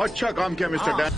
अच्छा काम किया mister Dan.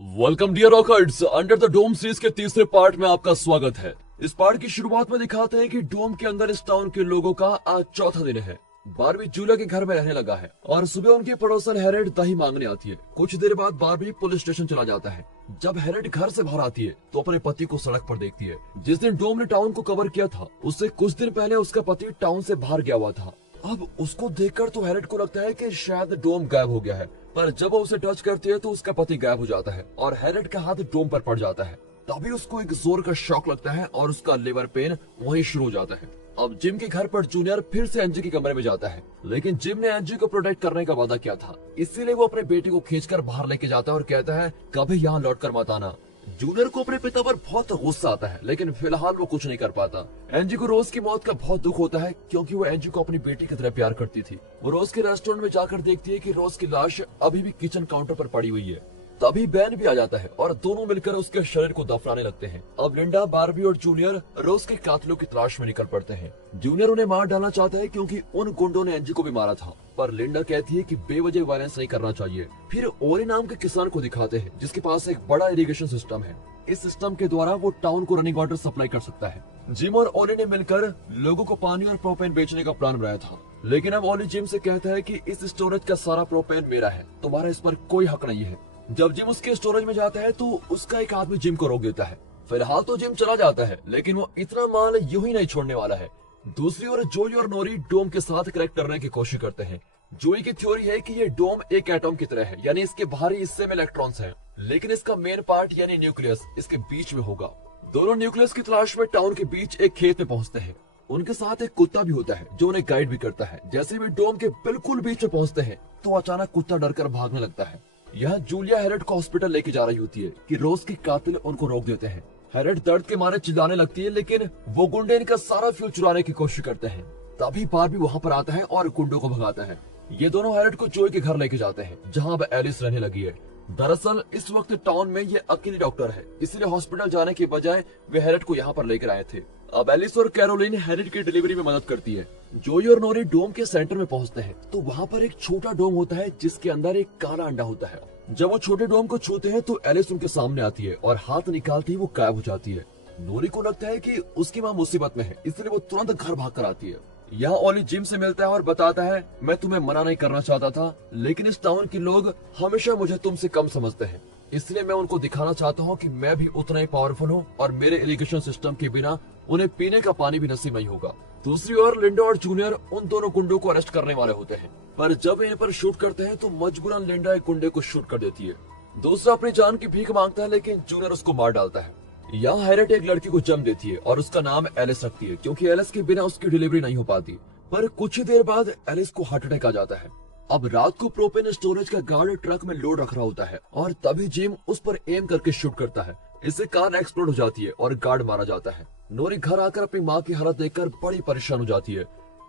Welcome dear rockers, under the dome series के तीसरे पार्ट में आपका स्वागत है। इस पार्ट की शुरुआत में दिखाते हैं कि डोम के अंदर इस टाउन के लोगों का आज चौथा दिन है। बारबी जूलिया के घर में रहने लगा है और सुबह उनकी पड़ोसन हैरेट दही मांगने आती है। कुछ देर बाद बारबी पुलिस स्टेशन चला जाता है। जब हैरेट घर से बाहर आती है तो अपने पति को सड़क पर देखती है। जिस दिन डोम ने टाउन को कवर किया था उससे कुछ दिन पहले उसका पति टाउन से बाहर गया हुआ था। अब उसको देखकर तो हैरेट को लगता है कि शायद डोम गायब हो गया है, पर जब वो उसे टच करती है तो उसका पति गायब हो जाता है और हैरेट का हाथ डोम पर पड़ जाता है। तभी उसको एक जोर का शॉक लगता है और उसका लिवर पेन वहीं शुरू हो जाता है। अब जिम के घर पर जूनियर फिर से एंजी के कमरे में जाता है, लेकिन जिम ने एंजी को प्रोटेक्ट करने का वादा किया था, इसीलिए वो अपने बेटे को खींचकर बाहर लेके जाता है और कहता है कभी यहाँ लौट कर मत आना। जूनियर को अपने पिता पर बहुत गुस्सा आता है, लेकिन फिलहाल वो कुछ नहीं कर पाता। एंजी को रोज की मौत का बहुत दुख होता है क्योंकि वो एंजी को अपनी बेटी की तरह प्यार करती थी। वो रोज के रेस्टोरेंट में जाकर देखती है कि रोज की लाश अभी भी किचन काउंटर पर पड़ी हुई है। तभी बैन भी आ जाता है और दोनों मिलकर उसके शरीर को दफनाने लगते हैं। अब लिंडा, बारबी और जूनियर रोज के कातिलों की तलाश में निकल पड़ते हैं। जूनियर उन्हें मार डालना चाहता है क्योंकि उन गुंडों ने एंजी को भी मारा था, पर लिंडा कहती है कि बेवजह वायलेंस नहीं करना चाहिए। फिर ओली नाम के किसान को दिखाते हैं जिसके पास एक बड़ा इरिगेशन सिस्टम है। इस सिस्टम के द्वारा वो टाउन को रनिंग वाटर सप्लाई कर सकता है। जिम और ओली ने मिलकर लोगों को पानी और प्रोपेन बेचने का प्लान बनाया था, लेकिन अब ओली जिम से कहता है कि इस स्टोरेज का सारा प्रोपेन मेरा है, तुम्हारा इस पर कोई हक नहीं है। जब जिम उसके स्टोरेज में जाता है तो उसका एक आदमी जिम को रोक देता है। फिलहाल तो जिम चला जाता है, लेकिन वो इतना माल यूं ही नहीं छोड़ने वाला है। दूसरी ओर जोई और नोरी डोम के साथ कनेक्ट करने की कोशिश करते हैं। जोई की थ्योरी है कि ये डोम एक एटम की तरह है, यानी इसके बाहरी हिस्से में इलेक्ट्रॉन्स हैं, लेकिन इसका मेन पार्ट यानी न्यूक्लियस इसके बीच में होगा। दोनों न्यूक्लियस की तलाश में टाउन के बीच एक खेत में पहुंचते हैं। उनके साथ एक कुत्ता भी होता है जो उन्हें गाइड भी करता है। जैसे भी डोम के बिल्कुल बीच में पहुंचते हैं तो अचानक कुत्ता डरकर भागने लगता है। यह जूलिया हैरेट को हॉस्पिटल लेके जा रही होती है कि रोज के कातिल उनको रोक देते हैं। हैरेट दर्द के मारे चिल्लाने लगती है, लेकिन वो गुंडे इनका सारा फ्यूल चुराने की कोशिश करते हैं। तभी बारबी वहाँ पर आता है और गुंडों को भगाता है। ये दोनों हैरेट को जोई के घर लेके जाते हैं जहाँ अब एलिस रहने लगी है। दरअसल इस वक्त टाउन में ये अकेली डॉक्टर है, इसलिए हॉस्पिटल जाने के बजाय वे हैरेट को यहाँ पर लेकर आए थे। अब एलिस और कैरोलिन हैरेट की डिलीवरी में मदद करती है। जोई और नोरी डोम के सेंटर में पहुंचते हैं तो वहाँ पर एक छोटा डोम होता है जिसके अंदर एक काला अंडा होता है। जब वो छोटे डोम को छूते हैं तो एलिस उनके सामने आती है और हाथ निकालते ही वो गायब हो जाती है। नोरी को लगता है कि उसकी माँ मुसीबत में है, इसलिए वो तुरंत घर भाग कर आती है। यहाँ ओली जिम से मिलता है और बताता है मैं तुम्हें मना नहीं करना चाहता था, लेकिन इस टाउन के लोग हमेशा मुझे तुमसे कम समझते हैं, इसलिए मैं उनको दिखाना चाहता हूँ कि मैं भी उतना ही पावरफुल हूँ और मेरे इरिगेशन सिस्टम के बिना उन्हें पीने का पानी भी नसीब नहीं होगा। दूसरी ओर लिंडा और जूनियर उन दोनों गुंडों को अरेस्ट करने वाले होते हैं, पर जब इन पर शूट करते हैं तो मजबूरन लिंडा एक गुंडे को शूट कर देती है। दूसरा अपनी जान की भीख मांगता है, लेकिन जूनियर उसको मार डालता है। यहाँ हैरेट एक लड़की को जन्म देती है और उसका नाम एलिस रखती है क्योंकि एलिस के बिना उसकी डिलीवरी नहीं हो पाती। पर कुछ ही देर बाद एलिस को हार्ट अटैक आ जाता है। अब रात को प्रोपेन स्टोरेज का गार्ड ट्रक में लोड रख रहा होता है और तभी जिम उस पर एम करके शूट करता है। इससे कार एक्सप्लोड हो जाती है और गार्ड मारा जाता है। नोरी घर आकर अपनी माँ की हालत देखकर बड़ी परेशान हो जाती है,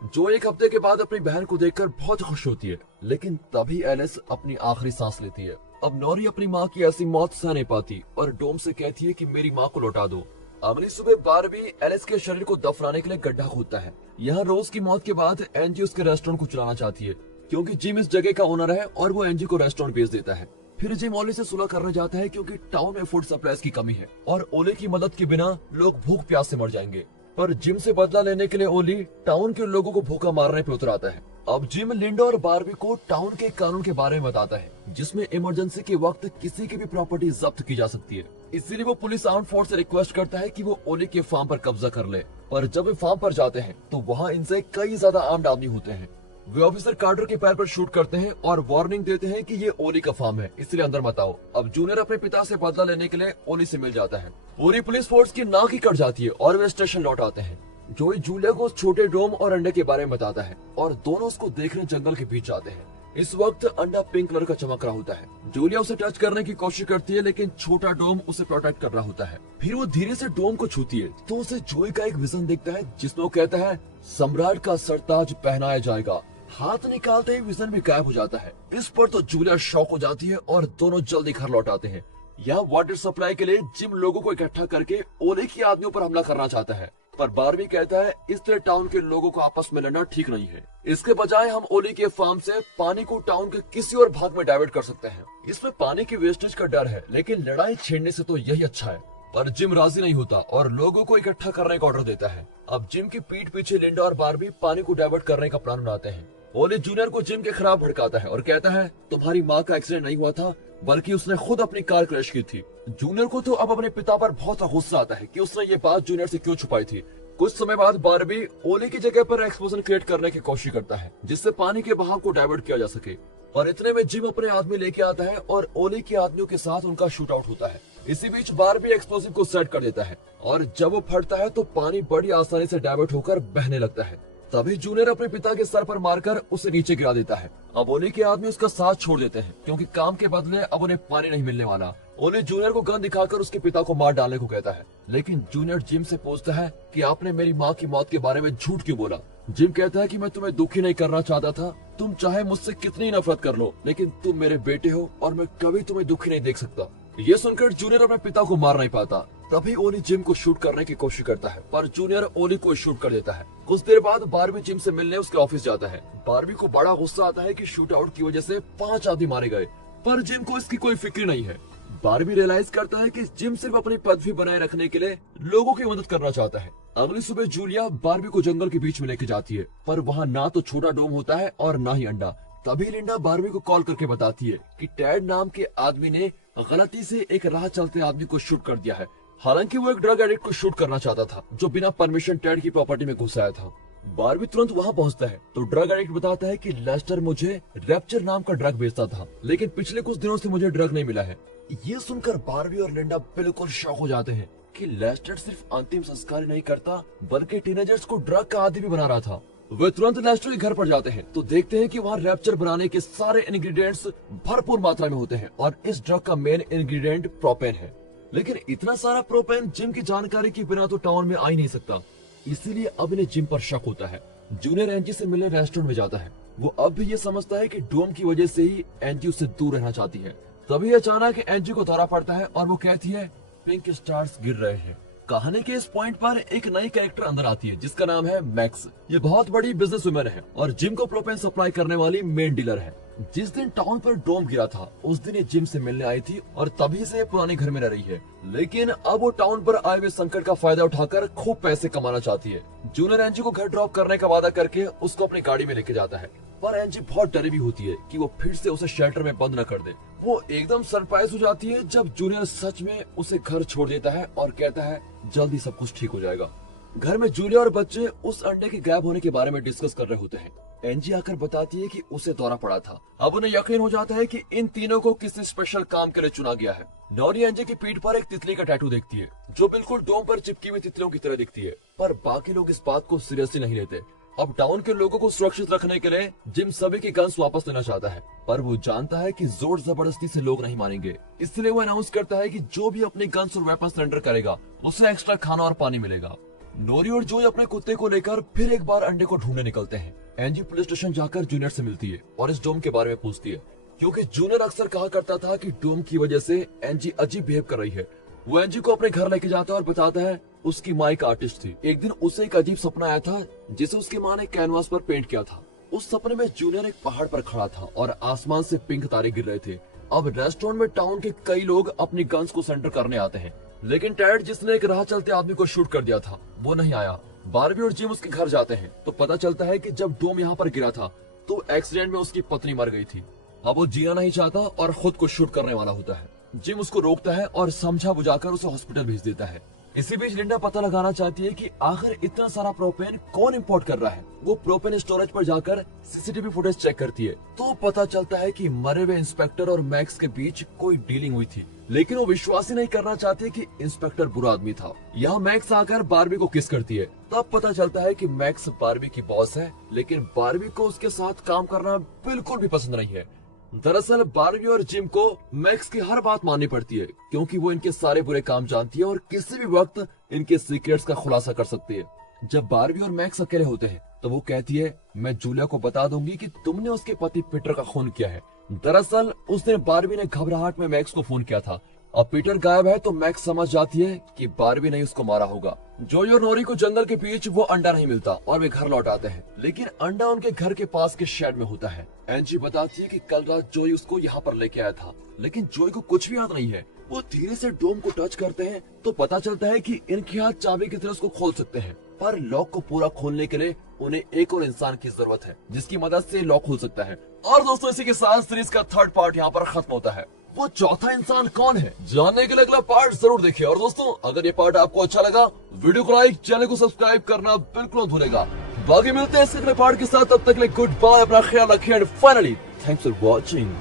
जो एक हफ्ते के बाद अपनी बहन को देखकर बहुत खुश होती है। लेकिन तभी एलिस अपनी आखिरी सांस लेती है। अब नोरी अपनी माँ की ऐसी मौत सह नहीं पाती और डोम से कहती है कि मेरी माँ को लौटा दो। अगली सुबह बारबी एलिस के शरीर को दफनाने के लिए गड्ढा खोदता है। यहाँ रोज की मौत के बाद एंजी उसके रेस्टोरेंट को चलाना चाहती है क्योंकि जिम इस जगह का ओनर है और वो एंजी को रेस्टोरेंट बेच देता है। फिर जिम ओली से सुलह करने जाता है क्योंकि टाउन में फूड सप्लाईज की कमी है और ओली की मदद के बिना लोग भूख प्यास से मर जाएंगे। पर जिम से बदला लेने के लिए ओली टाउन के लोगों को भूखा मारने पे उतर आता है। अब जिम लिंडा और बारबी को टाउन के कानून के बारे में बताता है जिसमें इमरजेंसी के वक्त किसी की भी प्रॉपर्टी जब्त की जा सकती है। इसीलिए वो पुलिस आर्म फोर्स से रिक्वेस्ट करता है कि वो ओली के फार्म पर कब्जा कर ले। पर जब वे फार्म पर जाते हैं तो वहाँ इनसे कई ज्यादा आर्म्ड आदमी होते हैं। वे ऑफिसर कार्टर के पैर पर शूट करते हैं और वार्निंग देते हैं कि ये ओली का फार्म है, इसलिए अंदर मत आओ। अब जूनियर अपने पिता से बदला लेने के लिए ओली से मिल जाता है। पूरी पुलिस फोर्स की नाक ही कट जाती है और वे स्टेशन लौट आते हैं। जोई जूलिया को छोटे डोम और अंडे के बारे में बताता है और दोनों उसको देखने जंगल के बीच जाते हैं। इस वक्त अंडा पिंक कलर का चमक रहा होता है। जूलिया उसे टच करने की कोशिश करती है, लेकिन छोटा डोम उसे प्रोटेक्ट कर रहा होता है। फिर वो धीरे से डोम को छूती है तो उसे जोई का एक विजन दिखता है जिसमें वो कहता है सम्राट का सरताज पहनाया जाएगा। हाथ निकालते ही विजन भी गायब हो जाता है। इस पर तो जूलिया शॉक हो जाती है और दोनों जल्दी घर लौट आते हैं। यहाँ वाटर सप्लाई के लिए जिम लोगों को इकट्ठा करके ओले की आदमियों पर हमला करना चाहता है, पर बारबी कहता है इस तरह टाउन के लोगों को आपस में लड़ना ठीक नहीं है। इसके बजाय हम ओली के फार्म से पानी को टाउन के किसी और भाग में डाइवर्ट कर सकते हैं। इसमें पानी की वेस्टेज का डर है, लेकिन लड़ाई छेड़ने से तो यही अच्छा है। पर जिम राजी नहीं होता और लोगों को इकट्ठा करने का ऑर्डर देता है। अब जिम की पीठ पीछे लिंडा और बारबी पानी को डाइवर्ट करने का प्लान बनाते हैं। ओली जूनियर को जिम के खिलाफ भड़काता है और कहता है तुम्हारी माँ का एक्सीडेंट नहीं हुआ था, बल्कि उसने खुद अपनी कार क्रैश की थी। जूनियर को तो अब अपने पिता पर बहुत सा गुस्सा आता है कि उसने ये बात जूनियर से क्यों छुपाई थी। कुछ समय बाद बारबी ओली की जगह पर एक्सप्लोजन क्रिएट करने की कोशिश करता है, जिससे पानी के बहाव को डाइवर्ट किया जा सके। और इतने में जिम अपने आदमी लेके आता है और ओली के आदमियों के साथ उनका शूट आउट होता है। इसी बीच बारबी एक्सप्लोसिव को सेट कर देता है और जब वो फटता है तो पानी बड़ी आसानी से डाइवर्ट होकर बहने लगता है। तभी जूनियर अपने पिता के सर पर मारकर उसे नीचे गिरा देता है। अब ओली के आदमी उसका साथ छोड़ देते हैं, क्योंकि काम के बदले अब उन्हें पानी नहीं मिलने वाला। ओली जूनियर को गन दिखाकर उसके पिता को मार डालने को कहता है, लेकिन जूनियर जिम से पूछता है कि आपने मेरी माँ की मौत के बारे में झूठ क्यों बोला। जिम कहता है कि मैं तुम्हें दुखी नहीं करना चाहता था, तुम चाहे मुझसे कितनी नफरत कर लो, लेकिन तुम मेरे बेटे हो और मैं कभी तुम्हें दुखी नहीं देख सकता। ये सुनकर जूनियर अपने पिता को मार नहीं पाता। तभी ओली जिम को शूट करने की कोशिश करता है, पर जूनियर ओली को शूट कर देता है। कुछ देर बाद बारबी जिम से मिलने उसके ऑफिस जाता है। बारबी को बड़ा गुस्सा आता है कि शूट आउट की वजह से 5 आदमी मारे गए, पर जिम को इसकी कोई फिक्र नहीं है। बारबी रियलाइज करता है कि जिम सिर्फ अपनी पदवी बनाए रखने के लिए लोगों की मदद करना चाहता है। अगली सुबह जूलिया बारबी को जंगल के बीच में लेके जाती है, पर वहाँ ना तो छोटा डोम होता है और ना ही अंडा। तभी लिंडा बारबी को कॉल करके बताती है कि टैड नाम के आदमी ने गलती से एक राह चलते आदमी को शूट कर दिया है। हालांकि वो एक ड्रग एडिक्ट को शूट करना चाहता था, जो बिना परमिशन टैड की प्रॉपर्टी में घुस आया था। बारबी तुरंत वहाँ पहुँचता है तो ड्रग एडिक्ट बताता है कि लेस्टर मुझे रैप्चर नाम का ड्रग बेचता था, लेकिन पिछले कुछ दिनों से मुझे ड्रग नहीं मिला है। ये सुनकर बारबी और लिंडा बिल्कुल शॉक हो जाते हैं कि लेस्टर सिर्फ अंतिम संस्कार ही नहीं करता, बल्कि टीनेजर्स को ड्रग का आदी भी बना रहा था। वे तुरंत लेस्टर के घर पर जाते हैं तो देखते हैं कि वहाँ रैप्चर बनाने के सारे इंग्रेडिएंट्स भरपूर मात्रा में होते हैं और इस ड्रग का मेन इंग्रेडिएंट प्रोपेन है। लेकिन इतना सारा प्रोपेन जिम की जानकारी के बिना तो टाउन में आ ही नहीं सकता, इसीलिए अब इन्हें जिम पर शक होता है। जूनियर एंजी से मिलने रेस्टोरेंट में जाता है। वो अब भी ये समझता है कि डोम की वजह से ही एंजी उससे दूर रहना चाहती है। तभी अचानक एंजी को दौरा पड़ता है और वो कहती है पिंक स्टार्स गिर रहे हैं। कहानी के इस पॉइंट पर एक नई कैरेक्टर अंदर आती है, जिसका नाम है मैक्स। ये बहुत बड़ी बिजनेस वुमेन है और जिम को प्रोपेन सप्लाई करने वाली मेन डीलर है। जिस दिन टाउन पर डोम गिरा था उस दिन ये जिम से मिलने आई थी और तभी से पुराने घर में रह रही है। लेकिन अब वो टाउन पर आए हुए संकट का फायदा उठाकर खूब पैसे कमाना चाहती है। जूनियर एंजी को घर ड्रॉप करने का वादा करके उसको अपनी गाड़ी में लेके जाता है, पर एंजी बहुत डरी भी होती है कि वो फिर से उसे शेल्टर में बंद न कर दे। वो एकदम सरप्राइज हो जाती है जब जूनियर सच में उसे घर छोड़ देता है और कहता है जल्दी सब कुछ ठीक हो जाएगा। घर में जूलिया और बच्चे उस अंडे के गायब होने के बारे में डिस्कस कर रहे होते हैं। एंजी आकर बताती है कि उसे दौरा पड़ा था। अब उन्हें यकीन हो जाता है कि इन तीनों को किसी स्पेशल काम के लिए चुना गया है। नौरी एंजी की पीठ पर एक तितली का टैटू देखती है, जो बिल्कुल डोम पर चिपकी हुई तितलियों की तरह दिखती है, पर बाकी लोग इस बात को सीरियसली नहीं लेते। अब टाउन के लोगों को सुरक्षित रखने के लिए जिम सभी की गन्स वापस लेना चाहता है, पर वो जानता है कि जोर जबरदस्ती से लोग नहीं मानेंगे। इसलिए वो अनाउंस करता है कि जो भी अपनी गन्स और वेपन सरेंडर करेगा उसे एक्स्ट्रा खाना और पानी मिलेगा। नोरी और जोई अपने कुत्ते को लेकर फिर एक बार अंडे को ढूंढने निकलते हैं। एंजी पुलिस स्टेशन जाकर जूनियर से मिलती है और इस डोम के बारे में पूछती है, क्योंकि जूनियर अक्सर कहा करता था कि डोम की वजह से एंजी अजीब बिहेव कर रही है। वो एंजी को अपने घर लेके जाता है और बताता है उसकी माँ एक आर्टिस्ट थी। एक दिन उसे एक अजीब सपना आया था जिसे उसकी माँ ने कैनवास पर पेंट किया था। उस सपने में जूनियर एक पहाड़ पर खड़ा था और आसमान से पिंक तारे गिर रहे थे। अब रेस्टोरेंट में टाउन के कई लोग अपनी गन्स को सेंटर करने आते हैं, लेकिन टैड जिसने एक राह चलते आदमी को शूट कर दिया था वो नहीं आया। बारबी और जिम उसके घर जाते हैं तो पता चलता है कि जब डोम यहाँ पर गिरा था तो एक्सीडेंट में उसकी पत्नी मर गई थी। अब वो जीना नहीं चाहता और खुद को शूट करने वाला होता है। जिम उसको रोकता है और समझा बुझाकर उसे हॉस्पिटल भेज देता है। इसी बीच लिंडा पता लगाना चाहती है कि आखिर इतना सारा प्रोपेन कौन इंपोर्ट कर रहा है। वो प्रोपेन स्टोरेज पर जाकर सीसीटीवी फुटेज चेक करती है तो पता चलता है कि मरे हुए इंस्पेक्टर और मैक्स के बीच कोई डीलिंग हुई थी, लेकिन वो विश्वास ही नहीं करना चाहती कि इंस्पेक्टर बुरा आदमी था। यहाँ मैक्स आकर बारबी को किस करती है। तब पता चलता है कि मैक्स बारबी की बॉस है, लेकिन बारबी को उसके साथ काम करना बिल्कुल भी पसंद नहीं है। दरअसल बारबी और जिम को मैक्स की हर बात माननी पड़ती है, क्योंकि वो इनके सारे बुरे काम जानती है और किसी भी वक्त इनके सीक्रेट्स का खुलासा कर सकती है। जब बारबी और मैक्स अकेले होते हैं तो वो कहती है मैं जूलिया को बता दूंगी कि तुमने उसके पति पीटर का खून किया है। दरअसल उस दिन बारबी ने घबराहट में मैक्स को फोन किया था अब पीटर गायब है तो मैक्स समझ जाती है कि बारबी ने उसको मारा होगा। जोई और नोरी को जंगल के बीच वो अंडा नहीं मिलता और वे घर लौट आते हैं, लेकिन अंडा उनके घर के पास के शेड में होता है। एंजी बताती है कि कल रात जोई उसको यहाँ पर लेके आया था, लेकिन जोई को कुछ भी याद नहीं है। वो धीरे से डोम को टच करते हैं तो पता चलता है कि इनके हाथ चाबी की तरह उसको खोल सकते हैं, पर लॉक को पूरा खोलने के लिए उन्हें एक और इंसान की जरूरत है जिसकी मदद से लॉक खुल सकता है। और दोस्तों इसी के साथ सीरीज का थर्ड पार्ट यहाँ पर खत्म होता है। वो चौथा इंसान कौन है जानने के लिए अगला पार्ट जरूर देखिए। और दोस्तों अगर ये पार्ट आपको अच्छा लगा, वीडियो को लाइक, चैनल को सब्सक्राइब करना बिल्कुल मत भूलेगा। बाकी मिलते हैं इस अगले पार्ट के साथ, तब तक के लिए गुड बाय, अपना ख्याल रखिए and finally thanks for watching.